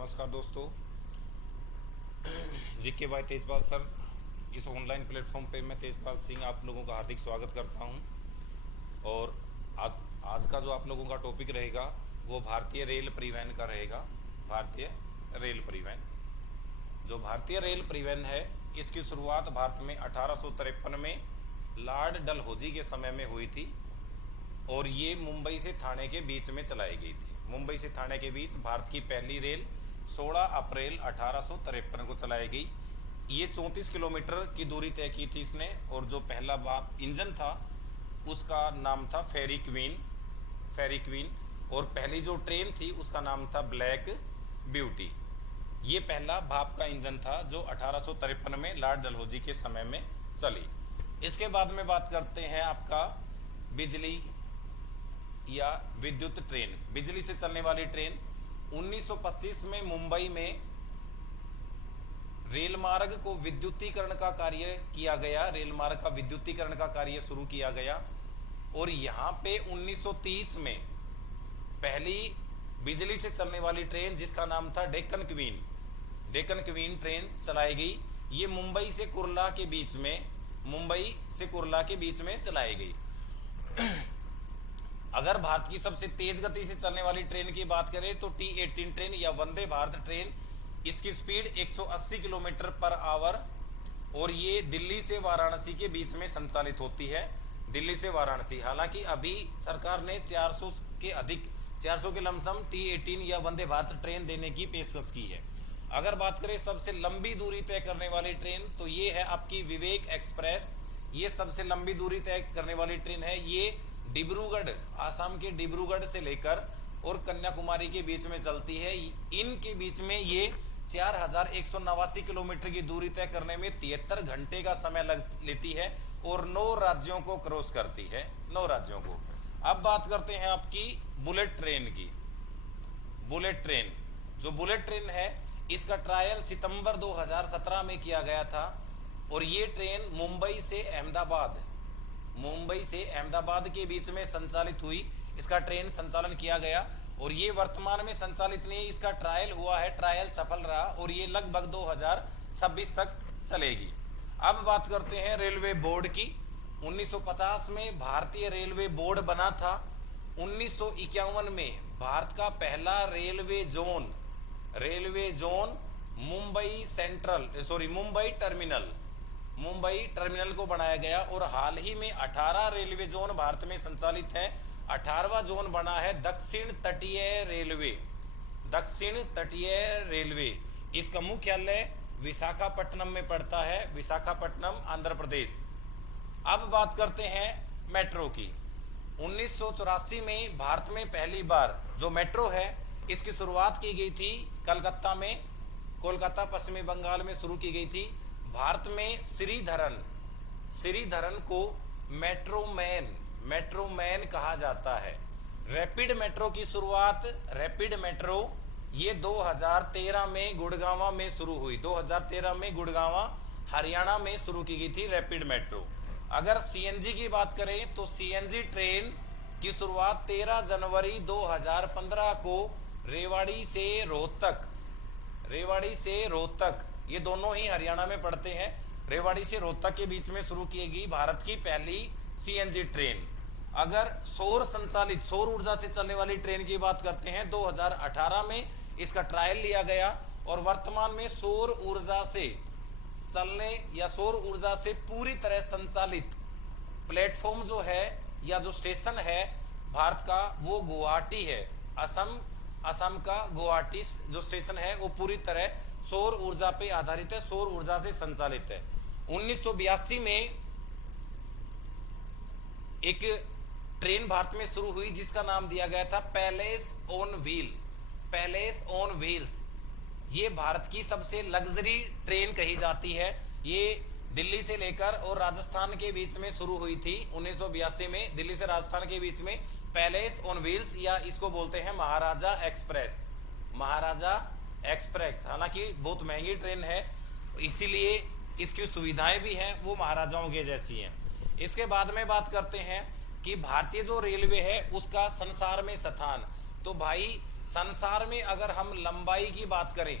नमस्कार दोस्तों। GK by Tejpal sir, इस ऑनलाइन प्लेटफॉर्म पे मैं तेजपाल सिंह आप लोगों का हार्दिक स्वागत करता हूं। और आज आज का जो आप लोगों का टॉपिक रहेगा वो भारतीय रेल परिवहन का रहेगा। भारतीय रेल परिवहन, जो भारतीय रेल परिवहन है, इसकी शुरुआत भारत में 1853 में लॉर्ड डलहौजी के समय में हुई थी और ये मुंबई से ठाणे के बीच में चलाई गई थी। मुंबई से ठाणे के बीच भारत की पहली रेल 16 अप्रैल 1853 को चलाई गई। ये 34 किलोमीटर की दूरी तय की थी इसने। और जो पहला बाप इंजन था उसका नाम था फेरी क्वीन। फेरी क्वीन। और पहली जो ट्रेन थी उसका नाम था ब्लैक ब्यूटी। ये पहला भाप का इंजन था जो 1853 में लॉर्ड डलहौजी के समय में चली। इसके बाद में बात करते हैं आपका बिजली या विद्युत ट्रेन, बिजली से चलने वाली ट्रेन। 1925 में मुंबई में रेल मार्ग को विद्युतीकरण का कार्य किया गया। रेल मार्ग का विद्युतीकरण का कार्य शुरू किया गया और यहाँ पे 1930 में पहली बिजली से चलने वाली ट्रेन जिसका नाम था Deccan queen, Deccan queen train चलाई गई। ये मुंबई से कुर्ला के बीच में, मुंबई से कुर्ला के बीच में चलाई गई। अगर भारत की सबसे तेज गति से चलने वाली ट्रेन की बात करें तो T18 ट्रेन या वंदे भारत ट्रेन, इसकी स्पीड 180 किलोमीटर पर आवर और ये दिल्ली से वाराणसी के बीच में संचालित होती है। दिल्ली से वाराणसी। हालांकि अभी सरकार ने 400 के अधिक, 400 के लमसम T18 या वंदे भारत ट्रेन देने की पेशकश की है। अगर बात करें सबसे लंबी दूरी तय करने वाली ट्रेन तो ये है आपकी विवेक एक्सप्रेस। ये सबसे लंबी दूरी तय करने वाली ट्रेन है। ये डिब्रूगढ़, आसाम के डिब्रूगढ़ से लेकर और कन्याकुमारी के बीच में चलती है। इनके बीच में ये 4189 किलोमीटर की दूरी तय करने में 73 घंटे का समय लेती है और 9 राज्यों को क्रॉस करती है, 9 राज्यों को। अब बात करते हैं आपकी बुलेट ट्रेन की। बुलेट ट्रेन, जो बुलेट ट्रेन है इसका ट्रायल सितंबर 2017 में किया गया था और ये ट्रेन मुंबई से अहमदाबाद, मुंबई से अहमदाबाद के बीच में संचालित हुई। इसका ट्रेन संचालन किया गया और ये वर्तमान में संचालित नहीं, इसका ट्रायल हुआ है, ट्रायल सफल रहा और ये लगभग 2026 तक चलेगी। अब बात करते हैं रेलवे बोर्ड की। 1950 में भारतीय रेलवे बोर्ड बना था। 1951 में भारत का पहला railway zone, railway zone Mumbai central, Mumbai terminal, Mumbai terminal को बनाया गया और हाल ही में 18 रेलवे जोन भारत में संचालित है। 18वां जोन बना है दक्षिण तटीय रेलवे, दक्षिण तटीय रेलवे। इसका मुख्यालय विशाखापट्टनम में पड़ता है, विशाखापट्टनम आंध्र प्रदेश। अब बात करते हैं मेट्रो की। 1984 में भारत में पहली बार जो मेट्रो है इसकी शुरुआत की गई थी कलकत्ता में, कोलकाता पश्चिमी बंगाल में शुरू की गई थी। भारत में श्रीधरन को मेट्रोमैन, मेट्रोमैन कहा जाता है। रैपिड मेट्रो की शुरुआत, रैपिड मेट्रो ये 2013 में गुड़गांव में शुरू हुई। 2013 में गुड़गांव हरियाणा में शुरू की गई थी रैपिड मेट्रो। अगर सीएनजी की बात करें तो सीएनजी ट्रेन की शुरुआत 13 जनवरी 2015 को रेवाड़ी से रोहतक, रेवाड़ी से रोहतक, ये दोनों ही हरियाणा में पड़ते हैं, रेवाड़ी से रोहतक के बीच में शुरू की गई भारत की पहली सीएनजी ट्रेन। अगर सौर संचालित, सौर ऊर्जा से चलने वाली ट्रेन की बात करते हैं 2018 में इसका ट्रायल लिया गया और वर्तमान में सौर ऊर्जा से चलने या सौर ऊर्जा से पूरी तरह संचालित प्लेटफॉर्म जो है या जो स्टेशन है भारत का वो गुवाहाटी है। असम का गुवाहाटी जो स्टेशन है वो पूरी तरह सौर ऊर्जा पे आधारित है, सौर ऊर्जा से संचालित है। 1982 में एक ट्रेन भारत में शुरू हुई जिसका नाम दिया गया था palace on wheel, palace on wheels. ये भारत की सबसे लग्जरी ट्रेन कही जाती है। ये दिल्ली से लेकर और राजस्थान के बीच में शुरू हुई थी 1982 में, दिल्ली से राजस्थान के बीच में पैलेस ऑन व्हील्स, या इसको बोलते हैं महाराजा एक्सप्रेस, महाराजा एक्सप्रेस। हालांकि बहुत महंगी ट्रेन है इसीलिए इसकी सुविधाएं भी हैं वो महाराजाओं के जैसी हैं। इसके बाद में बात करते हैं कि भारतीय जो रेलवे है उसका संसार में स्थान। तो भाई संसार में अगर हम लंबाई की बात करें,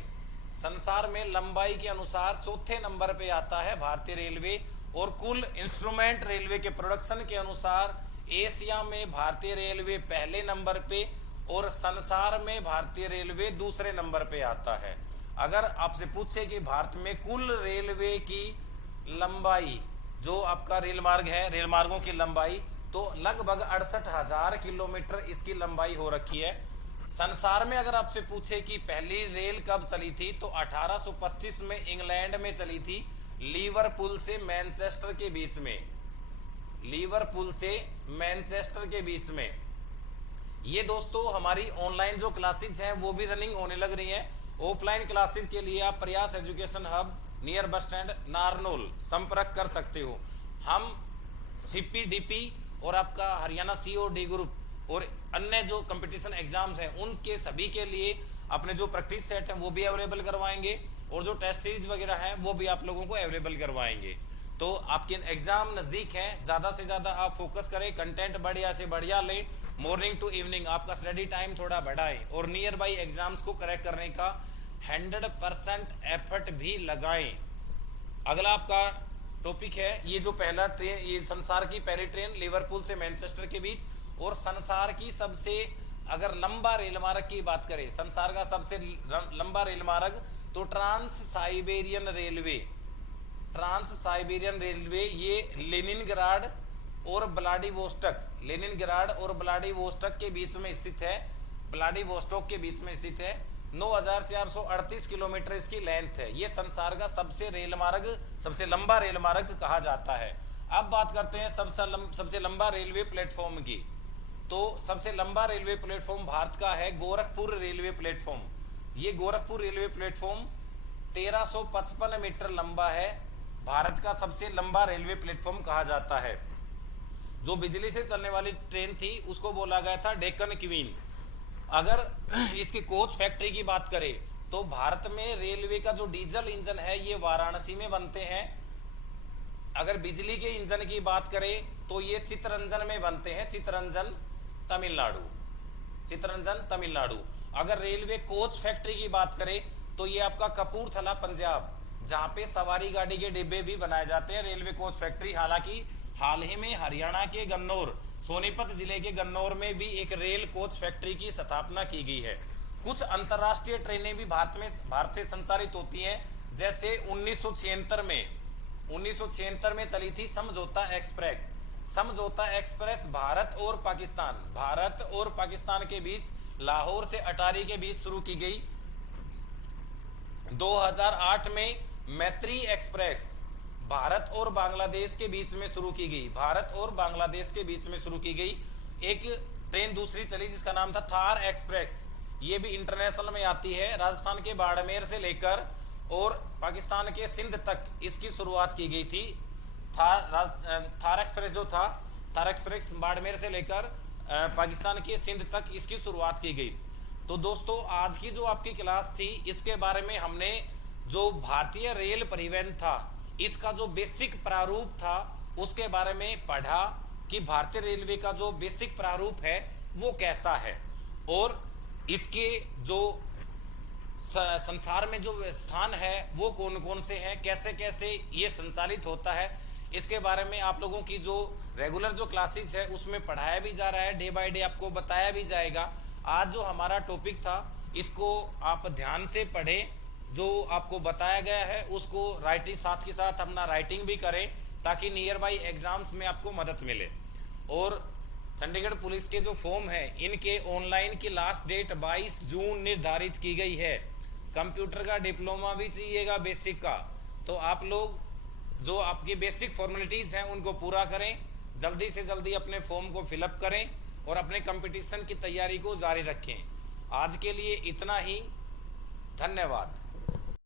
संसार में लंबाई के अनुसार चौथे नंबर पे आता है भारतीय रेलवे, और कुल इंस्ट्रूमेंट रेलवे के प्रोडक्शन के अनुसार एशिया में भारतीय रेलवे पहले नंबर पे और संसार में भारतीय रेलवे दूसरे नंबर पे आता है। अगर आपसे पूछे कि भारत में कुल रेलवे की लंबाई, जो आपका रेल मार्ग है, रेल मार्गों की लंबाई, तो लगभग 68,000 किलोमीटर इसकी लंबाई हो रखी है। संसार में अगर आपसे पूछे कि पहली रेल कब चली थी, तो 1825 में इंग्लैंड में चली थी, लिवरपूल से मैनचेस्टर के बीच में, लिवरपूल से मैनचेस्टर के बीच में। ये दोस्तों हमारी ऑनलाइन जो क्लासेज हैं वो भी रनिंग होने लग रही हैं। ऑफलाइन क्लासेज के लिए आप प्रयास education hub near bus stand Narnaul संपर्क कर सकते हो। हम CPDP और आपका हरियाणा COD ग्रुप और अन्य जो कंपटीशन एग्जाम्स हैं उनके सभी के लिए अपने जो प्रैक्टिस सेट हैं वो भी अवेलेबल करवाएंगे, और जो टेस्ट सीरीज वगैरह हैं वो भी आप लोगों को अवेलेबल करवाएंगे। तो आपके एग्जाम नज़दीक हैं, ज़्यादा से ज़्यादा आप फोकस करें, कंटेंट बढ़िया से बढ़िया लें, मॉर्निंग टू इवनिंग आपका स्टडी टाइम थोड़ा बढ़ाएं, और नियर बाई एग्जाम्स को करेक्ट करने का 100% एफर्ट भी लगाएं। अगला आपका टॉपिक है, ये जो पहला ट्रेन, ये संसार की पहली ट्रेन लिवरपूल से मैनचेस्टर के बीच, और संसार की सबसे अगर लंबा रेल मार्ग की बात करें, संसार का सबसे लंबा रेल मार्ग, तो trans Siberian railway, trans Siberian railway, ये लेनिनग्राड और व्लादिवोस्टॉक, लेनिनग्राड और व्लादिवोस्टॉक के बीच में स्थित है, व्लादिवोस्टॉक के बीच में स्थित है। 9,438 किलोमीटर इसकी लेंथ है। ये संसार का सबसे रेल मार्ग, सबसे लंबा रेल मार्ग कहा जाता है। अब बात करते हैं सबसे लंबा रेलवे प्लेटफॉर्म की। तो सबसे लंबा रेलवे प्लेटफॉर्म भारत का है गोरखपुर रेलवे प्लेटफॉर्म। ये गोरखपुर रेलवे प्लेटफॉर्म 1355 मीटर लंबा है, भारत का सबसे लंबा रेलवे प्लेटफॉर्म कहा जाता है। जो बिजली से चलने वाली ट्रेन थी उसको बोला गया था डेक्कन क्वीन। अगर इसकी कोच फैक्ट्री की बात करें तो भारत में रेलवे का जो डीजल इंजन है ये वाराणसी में बनते हैं। अगर बिजली के इंजन की बात करें तो ये चित्तरंजन में बनते हैं, चित्तरंजन तमिलनाडु, चित्तरंजन तमिलनाडु। अगर रेलवे कोच फैक्ट्री की बात करें तो ये आपका कपूरथला पंजाब, जहां पे सवारी गाड़ी के डिब्बे भी बनाए जाते हैं, रेलवे कोच फैक्ट्री। हालांकि हाल ही में हरियाणा के गन्नौर, सोनीपत जिले के गन्नौर में भी एक रेल कोच फैक्ट्री की स्थापना की गई है। कुछ अंतरराष्ट्रीय ट्रेनें भी भारत से संचालित होती हैं, जैसे 1976 में चली थी समझौता एक्सप्रेस। समझौता एक्सप्रेस भारत और पाकिस्तान के बीच लाहौर से अटारी के बीच शुरू की गई। 2008 में मैत्री एक्सप्रेस भारत और बांग्लादेश के बीच में शुरू की गई, भारत और बांग्लादेश के बीच में शुरू की गई। एक ट्रेन दूसरी चली जिसका नाम था थार एक्सप्रेस, ये भी इंटरनेशनल में आती है। राजस्थान के बाड़मेर से लेकर और पाकिस्तान के सिंध तक इसकी शुरुआत की गई थी। थार एक्सप्रेस जो था, थार एक्सप्रेस बाड़मेर से लेकर पाकिस्तान के सिंध तक इसकी शुरुआत की गई। तो दोस्तों आज की जो आपकी क्लास थी इसके बारे में हमने जो भारतीय रेल परिवहन था इसका जो बेसिक प्रारूप था उसके बारे में पढ़ा कि भारतीय रेलवे का जो बेसिक प्रारूप है वो कैसा है, और इसके जो संसार में जो स्थान है वो कौन कौन से हैं, कैसे कैसे ये संचालित होता है, इसके बारे में आप लोगों की जो रेगुलर जो क्लासेस है उसमें पढ़ाया भी जा रहा है, डे बाय डे आपको बताया भी जाएगा। आज जो हमारा टॉपिक था इसको आप ध्यान से पढ़ें, जो आपको बताया गया है उसको राइटिंग साथ के साथ अपना राइटिंग भी करें ताकि नियर बाई एग्जाम्स में आपको मदद मिले। और चंडीगढ़ पुलिस के जो फॉर्म है इनके ऑनलाइन की लास्ट डेट 22 जून निर्धारित की गई है। कंप्यूटर का डिप्लोमा भी चाहिएगा बेसिक का, तो आप लोग जो आपकी बेसिक फॉर्मेलिटीज़ हैं उनको पूरा करें, जल्दी से जल्दी अपने फॉर्म को फिलअप करें और अपने कंपटीशन की तैयारी को जारी रखें। आज के लिए इतना ही, धन्यवाद।